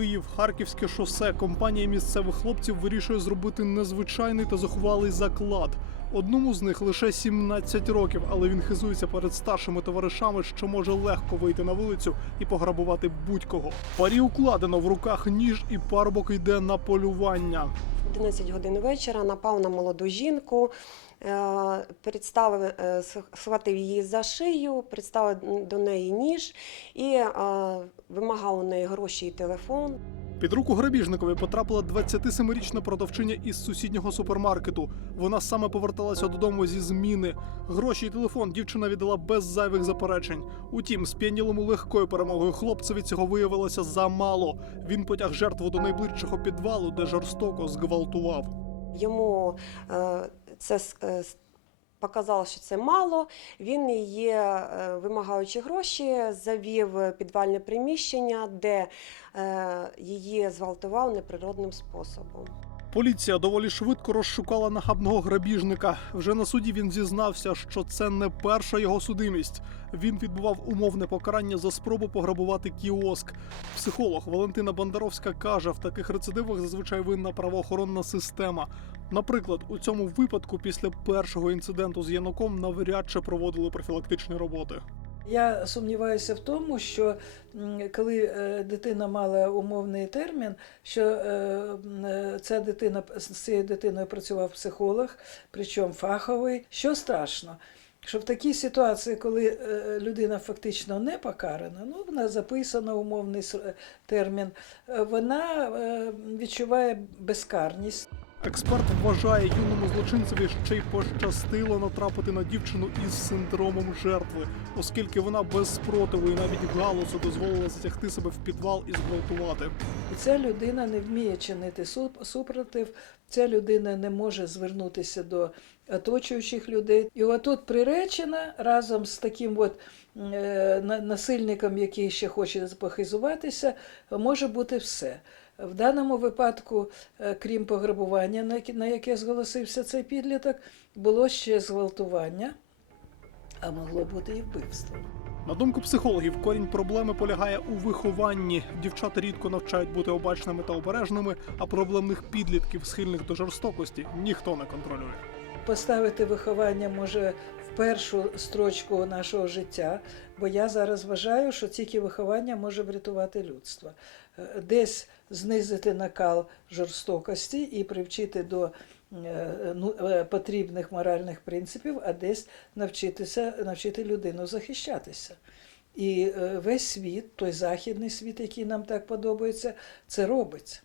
Київ, Харківське шосе. Компанія місцевих хлопців вирішує зробити незвичайний та захувалий заклад. Одному з них лише 17 років, але він хизується перед старшими товаришами, що може легко вийти на вулицю і пограбувати будь-кого. Парі укладено в руках ніж, і парубок йде на полювання. 11 годин вечора напав на молоду жінку, е, представив, е, схватив її за шию, представив до неї ніж і е, вимагав у неї гроші і телефон. Під руку грабіжникові потрапила 27-річна продавчиня із сусіднього супермаркету. Вона саме поверталася додому зі зміни. Гроші і телефон дівчина віддала без зайвих заперечень. Утім, сп'янілому легкою перемогою хлопцеві цього виявилося замало. Він потяг жертву до найближчого підвалу, де жорстоко зґвалтував. Йому е, це е, показало, що це мало. Він її, е, вимагаючи гроші, завів підвальне приміщення, де е, її зґвалтував неприродним способом. Поліція доволі швидко розшукала нахабного грабіжника. Вже на суді він зізнався, що це не перша його судимість. Він відбував умовне покарання за спробу пограбувати кіоск. Психолог Валентина Бондаровська каже, в таких рецидивах зазвичай винна правоохоронна система. Наприклад, у цьому випадку після першого інциденту з Януком навряд чи проводили профілактичні роботи. Я сумніваюся в тому, що коли е, дитина мала умовний термін, що е, е, ця дитина з цією дитиною працював психолог, причому фаховий. Що страшно? Що в такій ситуації, коли людина фактично не покарана, ну вона записана умовний термін, вона відчуває безкарність. Експерт вважає юному злочинцеві ще й пощастило натрапити на дівчину із синдромом жертви, оскільки вона без спротиву і навіть галусу дозволила затягти себе в підвал і зґвалтувати. Ця людина не вміє чинити суп- супротив, ця людина не може звернутися до оточуючих людей. І отут приречена разом з таким от е, насильником, який ще хоче похизуватися, може бути все. В даному випадку, е, крім пограбування, на яке- зголосився цей підліток, було ще зґвалтування, а могло бути і вбивство. На думку психологів, корінь проблеми полягає у вихованні. Дівчата рідко навчають бути обачними та обережними, а проблемних підлітків, схильних до жорстокості, ніхто не контролює. поставити виховання може першу строчку нашого життя, бо я зараз вважаю, що тільки виховання може врятувати людство. Е, Десь знизити накал жорстокості і привчити до е, ну, е, потрібних моральних принципів, а десь навчитися, навчити людину захищатися. І весь світ, той західний світ, який нам так подобається, це робить.